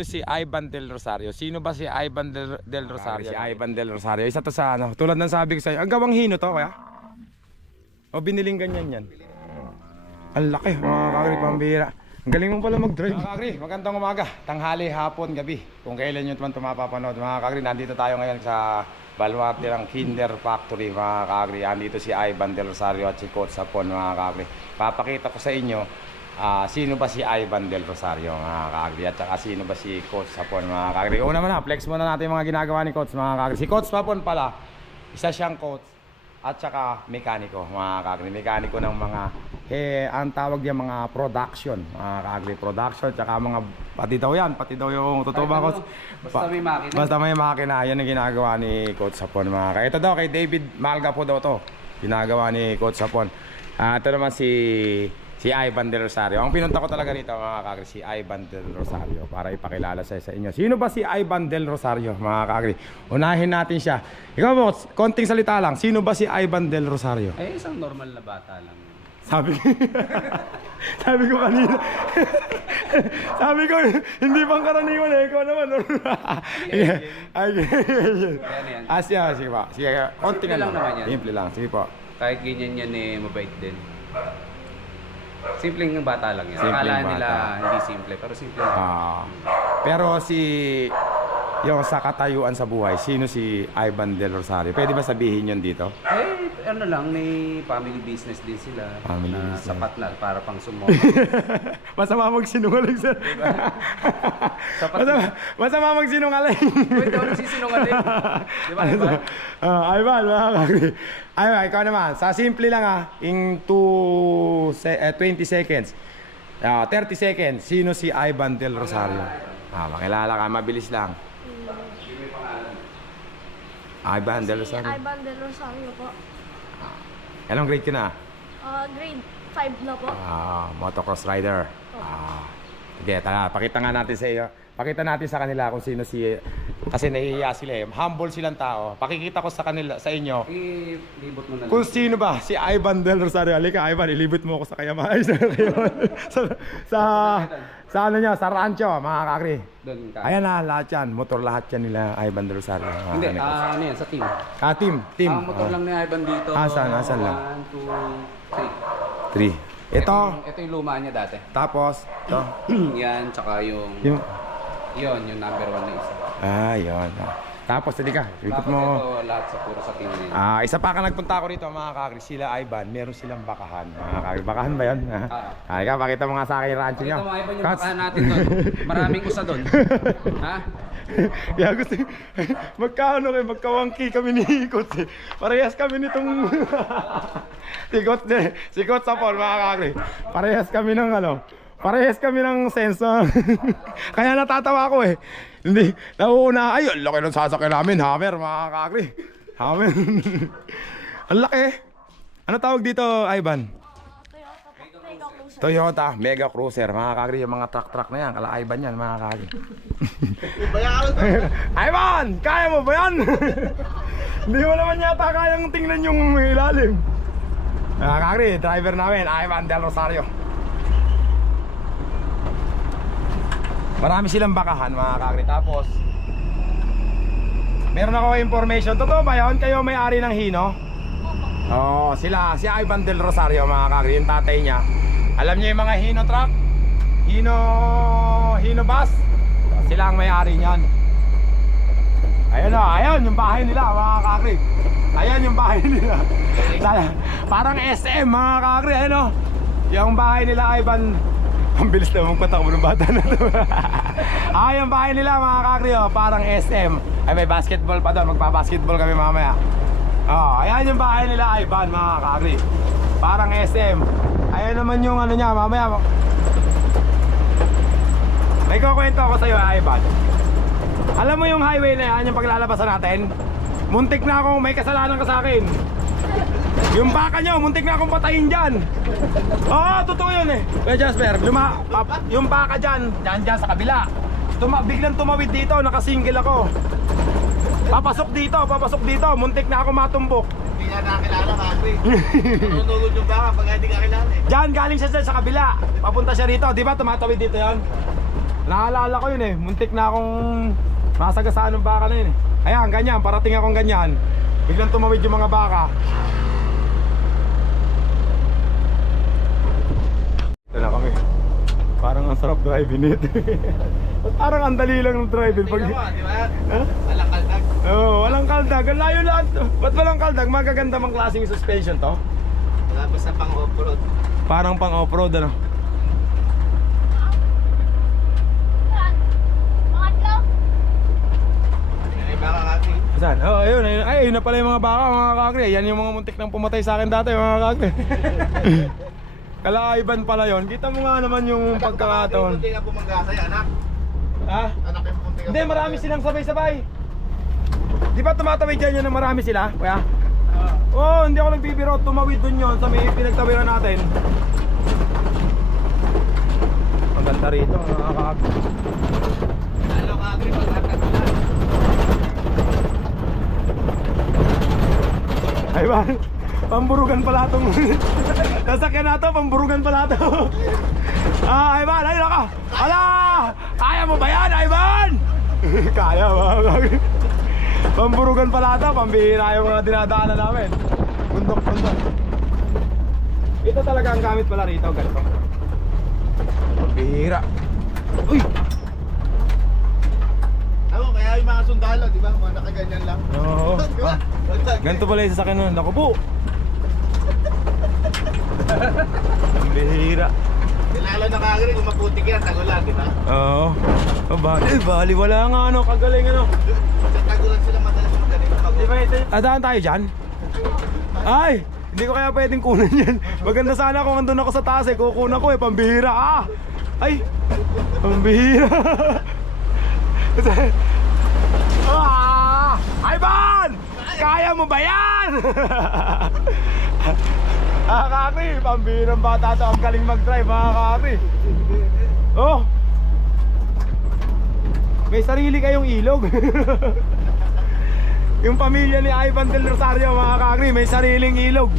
Si Ivan Del Rosario. Sino ba si Ivan Del Rosario? Si Ivan Del Rosario. Isa to sa ano, tulad ng sabi ko sa'yo. Ang gawang hino to kaya? O biniling ganyan yan? Ang laki mga kakri, pambira. Ang galing mo pala mag-drive. Mga kakri, magandang umaga. Tanghali, hapon, gabi. Kung kailan nyo naman tumapapanood. Mga kakri, nandito tayo ngayon sa baluarte ng Kinder Factory. Mga kakri, nandito si Ivan Del Rosario at si Coach Sapon. Mga kakri, papakita ko sa inyo sino ba si Ivan Del Rosario, mga kakri, at saka sino ba si Coach Sapon, mga kakri. Una muna, flex muna natin yung mga ginagawa ni Coach, mga kakri. Si Coach Sapon pala, isa siyang coach at saka mekaniko, mga kakri. Mekaniko ng mga, ang tawag niya mga production, mga kakri. Production, tsaka mga, pati daw yung, totoo ba, Coach? Basta may makina. Basta may makina, yan ang ginagawa ni Coach Sapon, mga kakri. Ito daw, kay David Malga po daw to, ginagawa ni Coach Sapon. Ito naman si Ivan Del Rosario. Ang pinunta ko talaga rito, mga kakri, si Ivan Del Rosario, para ipakilala sa inyo. Sino ba si Ivan Del Rosario, mga kakri? Unahin natin siya. Ikaw mo, konting salita lang. Sino ba si Ivan Del Rosario? Isang normal na bata lang. Sabi sabi ko kanina. Sabi ko, hindi pang karaniwan eh. Ikaw naman. Asya, sige pa. Sige, konting Simple lang naman yan. Simple lang, sige po. Kahit ganyan yan mabait din. Simpleng bata lang yan. Simpleng Akala bata. nila hindi simple, pero simple lang. Pero yung sa katayuan sa buhay, sino si Ivan Del Rosario? Pwede ba sabihin yun dito? Ano lang, may family business din sila. Family na business. sapat na para pang sumo. Masama magsinungaling, sir. Diba? Sapat Masama magsinungaling. Pwede ako nagsisinungaling. Diba, Ivan? Ivan, mga kakri. Ivan, ikaw naman. Sa simple lang in 20 seconds. 30 seconds. Sino si Ivan Del Rosario? Makilala ka, mabilis lang. Ivan Del Si Rosario. Ivan Del Rosario po. Anong grade ka na? Grade 5 na po. Motocross rider. Sige, tara, pakita nga natin sa iyo. Pakita natin sa kanila kung sino kasi nahihiya sila eh. Humble silang tao. Pakikita ko sa kanila, sa inyo. Libot mo na lang. Kung sino ba si Ivan Del Rosario. Halika, Ivan, ilibot mo ako sa kayamahay. sa ano niya, sa rancho, mga kakri. Doon ka. Ayan na, lahat yan. Motor lahat yan nila, Ivan Del Rosario. Hindi, ano yan, sa team. Team. Ang motor lang ni Ivan dito. Asan lang? 1, 2, 3. 3. Ito. Ito yung luma niya dati. Tapos, ito. Yan, tsaka yung number 1 na isa. Yun. Tapos, hindi ka. Ikot Tapos mo. ito lahat sa puro sa team na yun. Isa pa ka nagpunta ako rito, mga kakri. Sila Ivan, meron silang bakahan. Mga kakri, bakahan ba yun? Ikaw, pakita mo nga sa akin yung rancho niya. Pakita mo Ivan yung bakahan natin doon. Maraming usa doon. Ha? Kaya gusto, magkawangki kami ni Ikot eh. Parehas kami nitong si Ikot sa Paul, mga kakri. Parehas kami ng sensor. Kaya natatawa ko eh. Hindi, nauuna, ayun, laki ng sasakyan namin, Hammer, mga kakri. Hammer. Ang laki. Ano tawag dito, Ivan? Toyota Mega Cruiser, mga kakri, yung mga truck na yan, kala Ivan yan, mga kakri. Ivan, kaya mo ba yan? Hindi mo naman yata kayang tingnan yung ilalim. Mga kakri, driver namin, Ivan Del Rosario. Marami silang bakahan, mga kakri. Tapos meron ako information. Totoo ba yun? Kayo may-ari ng Hino? Oo, si Ivan Del Rosario, mga kakri, yung tatay niya. Alam niyo yung mga Hino truck? Hino bus? Sila ang may-ari niyan. Ayun yung bahay nila, mga kakri. Ayan yung bahay nila. Parang SM, mga kakri. Yung bahay nila, Ivan. Ang bilis na magpatakbo ng bata na to. Yung bahay nila, mga kakri, parang SM. Ay, may basketball pa doon. Magpa-basketball kami mamaya. Ayan yung bahay nila, Ivan, mga kakri. Parang SM. Ayan naman yung ano niya, mamaya. May kukwento ako sa'yo, Ivan. Alam mo yung highway na yan, yung paglalabasan natin? Muntik na akong may kasalanan ka sa akin. Yung baka nyo, muntik na akong patayin dyan. Totoo yun eh. Kuya Jasper, yung baka dyan sa kabila. Biglang tumawid dito, nakasingle ako. Papasok dito, muntik na ako matumbok. Hindi niya nakakilala, Kakri. Nanunugod yung baka pag hindi kakilala eh. Diyan, galing siya sa kabila. Papunta siya rito, di ba tumatawid dito yon? Naalala ko yun eh. Muntik na akong masagasaan ng baka na yun eh. Ayan, ganyan. Parating akong ganyan. Biglang tumawid yung mga baka. Ito na kami. Parang ang sarap driving it. Parang ang dali lang ng driving. Tingnan mo, di ba? Huh? Walang kaldag. Oo, walang kaldag. Ang layo lahat. Ba't walang kaldag? Magaganda mang klaseng suspension to. Tapos sa pang off-road. Parang pang off-road ano. Yan. Mga adlaw. Ay, baka kasi. Saan? Oh, ayun, ayun. Ay, ayun na pala yung mga baka, mga kakre. Yan yung mga muntik nang pumatay sa akin dati, mga kakre. Kalaiban pala yon. Kita mo nga naman yung pagkakataon. Munti nga bumanggasay, anak. Ha? Anak yung munti nga. Hindi, marami silang sabay-sabay. Di ba tumatawid dyan yun na marami sila? Kuya? Oo, hindi ako nagbibiro. Tumawid dun yun sa may pinagtawiran natin. Ang ganda rito, mga kakre. Lalo ka, Agri, pagkakatagulan. Ay ba? Pamburugan pala itong sasakyan na ito, pamburugan pala ito. Ah, Ivan, ayun ako. Ala! Kaya mo ba yan, Ivan? Kaya ba? Pamburugan pala ito, pambihira yung mga dinadaanan namin. Bundok-bundok. Ito talaga ang gamit pala rito, ganito. Pambihira. Uy! Ako, kaya yung mga sundalo, di ba? Mga nakaganyan lang. Oo. Di ba? Ganito pala yung sasakyan nun. Naku po! Pambihira. Lalo na Agri, kung maputik yan, tagulan, di ba? Oo. Oh, bali wala nga ano, kagaling ano. Sa tagulan sila madalas magaling mag- Adaan tayo dyan? Ay! Hindi ko kaya pwedeng kunan yan. Maganda sana kung andun ako sa taas eh. Kukunan ko eh, pambihira ah! Ay! Pambihira! Ah! Ivan! Kaya mo ba yan? Ah, kakri, pambihirang bata to. Ang galing mag-drive, mga kakri. Oh! May sarili kayong ilog. Yung pamilya ni Ivan Del Rosario, mga kakri, may sariling ilog.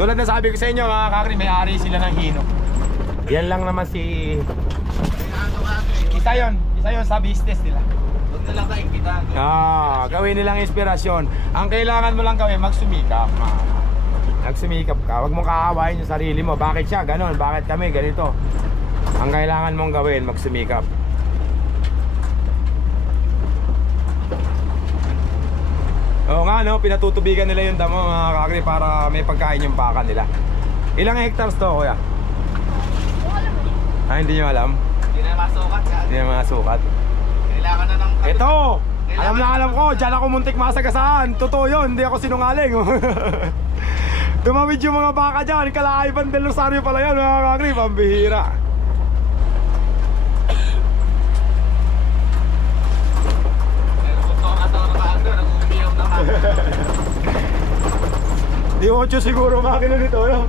Tulad na sabi ko sa inyo, mga kakri, may ari sila ng hino. Yan lang naman si... Isa yon sa business nila. Huwag na lang kaikita. Ah, gawin nilang inspirasyon. Ang kailangan mo lang gawin, magsumikap. Magsumikap ka, huwag mong kaawain yung sarili mo. Bakit siya ganon? Bakit kami ganito? Ang kailangan mong gawin, magsumikap. Oo nga no, pinatutubigan nila yung damo, mga kakri, para may pagkain yung baka nila. Ilang hectares to, kuya? Wala mo. Ah, hindi nyo alam? Hindi na masukat ka. Hindi na mga sukat. Kailangan na ng... Ito! Alam na alam ko, dyan ako muntik masagasaan. Totoo yun, hindi ako sinungaling. Tumawid yung mga baka dyan, kala Ivan Del Rosario pala yan, mga kakri, pambihira. Pero kung ito ang na Agri, nag-umiyaw na ka. Di 8 siguro makina nito, no?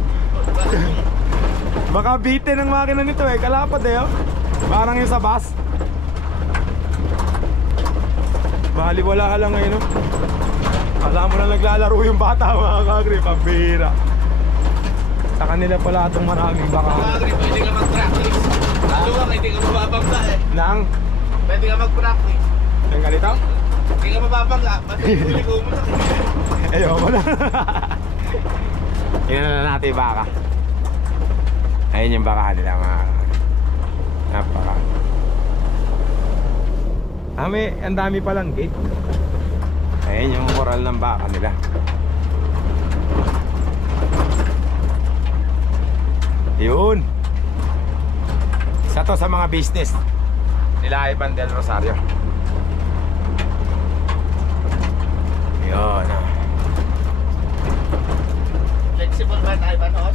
Baka bitin ng makina nito eh, kalapad eh, oh. Parang yung sa bus. Baliwala ka lang ngayon, no? Alam mo na naglalaro yung bata, mga kakri, pambihira. Sa kanila pala itong maraming baka. Agri, pwede ka mag-practice. Lalo ka, hindi ka mababangga eh. Nang? Pwede ka mag-practice. Yung ganito? Hindi ka mababangga. Basta huli ko mo na. Ayoko na. Tingnan na natin yung baka. Ayun yung baka nila, mga napaka. Ang dami palang gate. Ayun yung moral ng baka nila. Yun. Isa to sa mga business nila Ivan Del Rosario. Yun. Flexible ba tayo ba noon?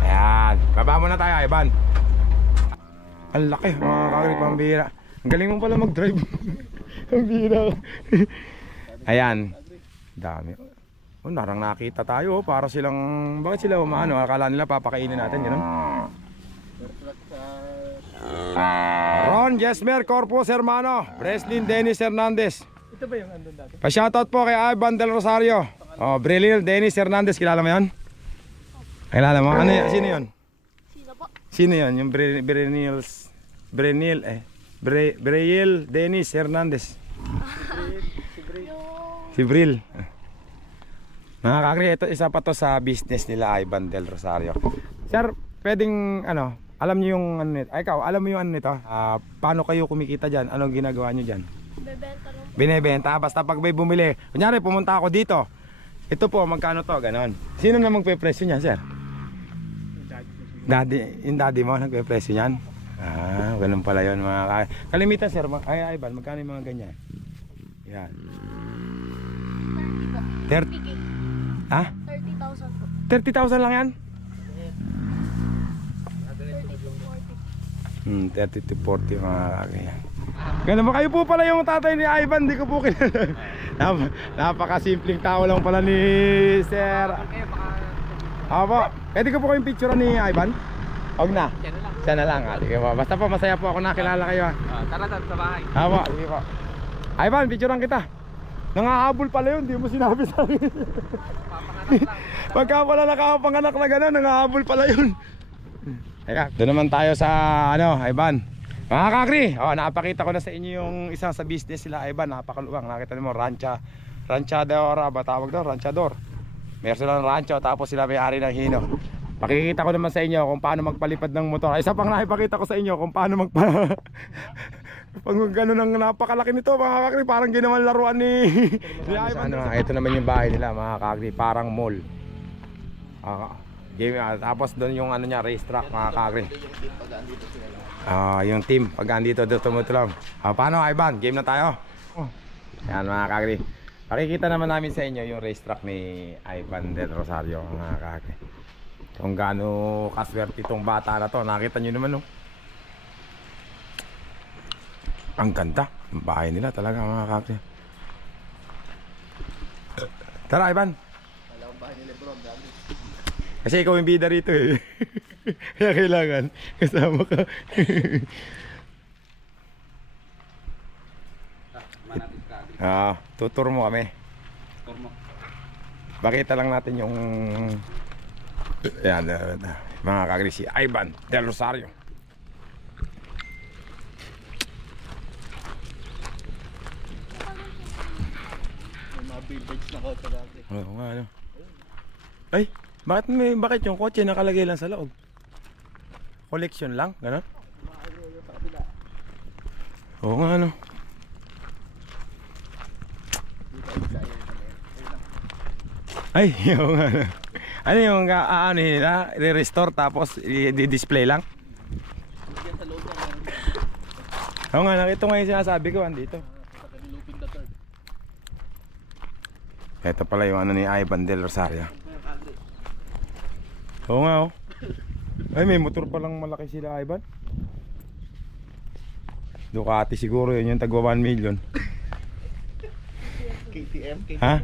Ayan. Baba muna tayo, Ivan. Ang laki, mga kakri, pambira. Ang galing mo pala mag-drive. Ang bira. Ayan. Dami. Oh, narang nakita tayo. Oh. Para silang... Bakit sila umaano? Akala nila papakainin natin. Gano'n? Ron Jesmer Corpus Hermano. Breslin Dennis Hernandez. Ito ba yung andun dati? Pa-shoutout po kay Ivan Del Rosario. Oh, Brilliant Dennis Hernandez. Kilala mo yan? Kilala mo? Ano yan? Sino yun? Sino po? Sino yun? Yung Breyel Dennis Hernandez. Si Bril. Mga kakri, ito isa pa to sa business nila Ivan Del Rosario. Sir, pwedeng ano, alam niyo yung ano nito? Ay, ikaw, alam mo yung ano nito? Paano kayo kumikita dyan? Anong ginagawa niyo dyan? Bebenta lang. Binebenta, basta pag may bumili. Kunyari, pumunta ako dito. Ito po, magkano to? Ganon. Sino na magpe-presyo niyan, sir? Daddy, yung daddy mo nagpe-presyo niyan? Ganun pala yun mga kalimitan, sir. Ay, Ivan, magkano yung mga ganyan? Yan. 30K. Ha? 30,000 po. 30,000 lang yan? 30 to 40. 30 to 40 mga kagaya. Ganun ba kayo po pala yung tatay ni Ivan? Di ko po kilala. Napakasimpleng tao lang pala ni Sir. Apo, pwede ko po kayong picture ni Ivan? Huwag na. Siya na lang. Sige po. Basta po masaya po ako nakilala kayo. Tara sa bahay. Apo, sige po. Ivan, picturean kita. Nangahabol pala yun, di mo sinabi sa akin. Pagka pala nakapanganak na gano'n, nangahabol pala yun. Teka, doon naman tayo sa ano, Ivan. Mga kakri, nakapakita ko na sa inyo yung isang sa business sila Ivan, napakaluwang. Nakita niyo mo, ranchador, ba tawag doon, ranchador. Meron silang rancho, tapos sila may-ari ng hino. Pakikita ko naman sa inyo kung paano magpalipad ng motor. Isa pang nakipakita ko sa inyo kung paano pag gano'n ang napakalaki nito mga kakri, parang ginawan laruan ni Ivan. Ito naman yung bahay nila mga kakri, parang mall. Tapos doon yung ano niya, racetrack mga kakri. Yung team pag andito doon tumutulong. Paano Ivan? Game na tayo. Yan mga kakri. Pakikita naman namin sa inyo yung racetrack ni Ivan Del Rosario mga kakri. Kung gaano kaswerte itong bata na to. Nakita nyo naman no. Ang ganda. Ang bahay nila talaga mga kakri. Tara Ivan. Kasi ikaw yung bida rito eh. Kaya kailangan kasama ka. Tutur mo kami. Bakita lang natin yung yan, mga kakri, si Ivan Del Rosario. Oo nga ano. Ay, bakit yung kotse nakalagay lang sa loob? Collection lang, gano'n? Oo nga ano. Ay, oo nga ano. Ano yung ano nila, re-restore tapos i-display lang? Oo nga, nakita nga yung sinasabi ko, andito. Ito pala yung ano ni Ivan Del Rosario. Oo nga oh. Ay, may motor palang malaki sila Ivan. Ducati siguro yun yung tagwa 1 million. KTM. Ha?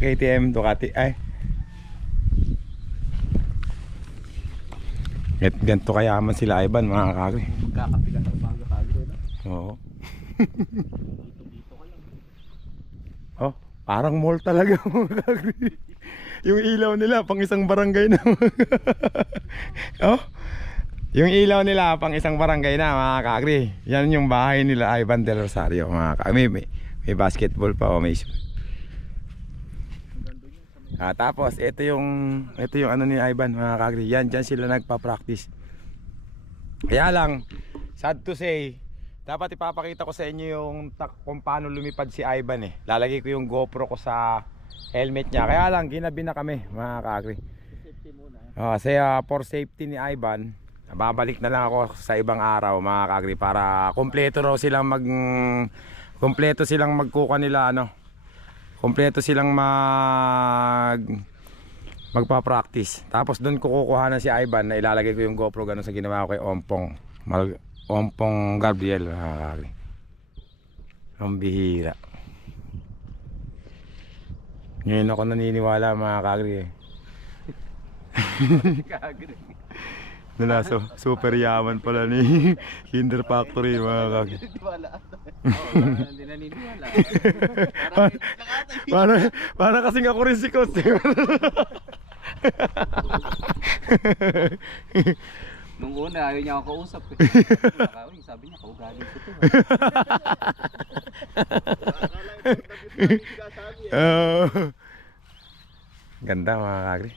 KTM Ducati. Ay. Ganito kayaman sila Ivan mga kakri. Magkakapigan ng mga kakri. Oo. Oh, parang mall talaga mga kakri. Yung ilaw nila pang isang barangay na. Oh. Yung ilaw nila pang isang barangay na mga kakri. Yan yung bahay nila Ivan Del Rosario mga kakri. May basketball pa o may tapos ito yung ano ni Ivan mga kakri. Yan dyan sila nagpa-practice. Kaya lang sad to say, dapat ipapakita ko sa inyo yung kung paano lumipad si Ivan eh. Lalagay ko yung GoPro ko sa helmet niya. Kaya lang ginabi na kami mga kakri. Safety muna. For safety ni Ivan, babalik na lang ako sa ibang araw mga kakri para kompleto silang magkuka nila ano. Kompleto silang magpa-practice. Tapos doon ko kukuhanan si Ivan na ilalagay ko yung GoPro ganun sa ginawa ko kay Ompong Gabriel mga kakri. Ang bihira. Ngayon ako naniniwala mga kakri eh. Nalaso, super yaman pala ni Kinder Factory mga kakri. Hindi naniniwala. Para kasing ako rin si Coach. Nung una, ayaw niya ako kausap eh. Sabi niya, kaugali ko to. Oh. Ganda mga kagri.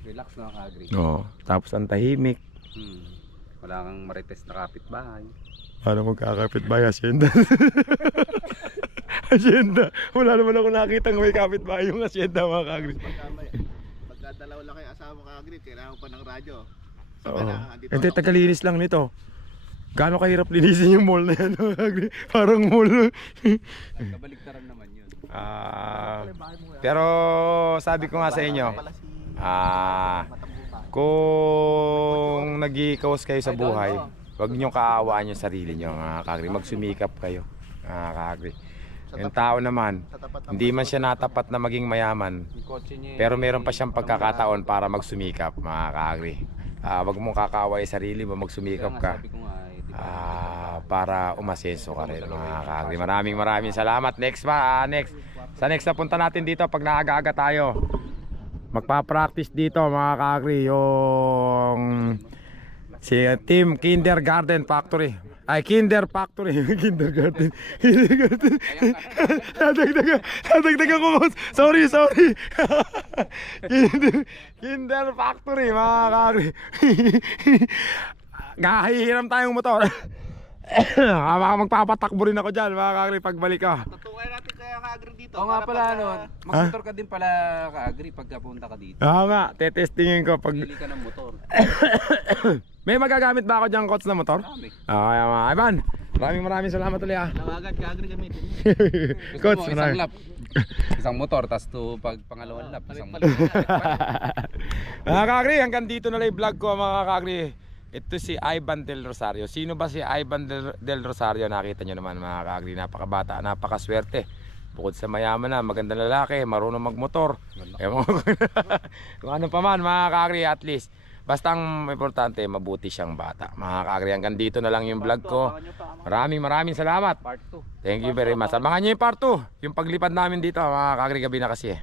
Relax na ka-agree. Oo. Tapos ang tahimik. Wala kang marites na kapitbahay. Ano magkakapit ba yung asyenda? Asyenda. Wala naman ako nakita ng may kapit ba yung asyenda mga kagri. Pagkadalaw lang kayo asawa ka agrit, kailangan pa ng radyo. Oo. Hindi, tagalinis lang nito. Gaano kahirap linisin yung mall na yan mga kagri? Parang mall. Kabaliktaran naman yun. Pero sabi ko nga sa inyo, kung nag-i-kaos kayo sa buhay, huwag nyo kaawaan yung sarili nyo mga kagri. Magsumikap kayo mga kagri. Yung tao naman, hindi man siya natapat na maging mayaman, Yung kotse niya pero meron pa siyang pagkakataon para magsumikap mga kagri. Huwag mong kakaaway sa sarili mo, magsumikap ka. sabi ko nga eh, di ba? Para umasenso ka rin mga kagri. Maraming salamat. Next pa, next. Sa next na punta natin dito pag naaga-aga tayo. Magpa-practice dito mga kagri yung si Team Kindergarten Factory. Ay, Kinder Factory. Kindergarten. Kindergarten. Nadagdagan ko. Sorry. Kinder Factory mga kagri. Gahihiram tayong motor. Magpapatakbo rin ako dyan mga kagri pagbalik ka. Tutuway natin kaya ka-agree dito. Oo nga pala, ano, mag-motor ka din pala ka-agree pagka punta ka dito. Oo nga, tetestingin ko pag... Pili ka ng motor. May magagamit ba ako dyan coach na motor? Marami. Okay mga Ivan, maraming salamat ulit Tawagan ka-agree gamitin. Gusto Coach, mo isang maraming. lap. Isang motor, tas to pag pangalawang lap, isang motor. Mga kakri, hanggang dito na lang yung vlog ko mga kakri. Ito si Ivan Del Rosario. Sino ba si Ivan Del Rosario? Nakita nyo naman mga kakri, napakabata, napakaswerte. Bukod sa mayaman na, magandang lalaki, marunong magmotor. Ewan ko kung ano pa man mga kakri, at least basta ang importante, mabuti siyang bata. Mga kakri, hanggang dito na lang yung vlog ko. Maraming salamat. Part 2. Thank you very much. Abangan nyo yung part 2, yung paglipad namin dito mga kakri, gabi na kasi.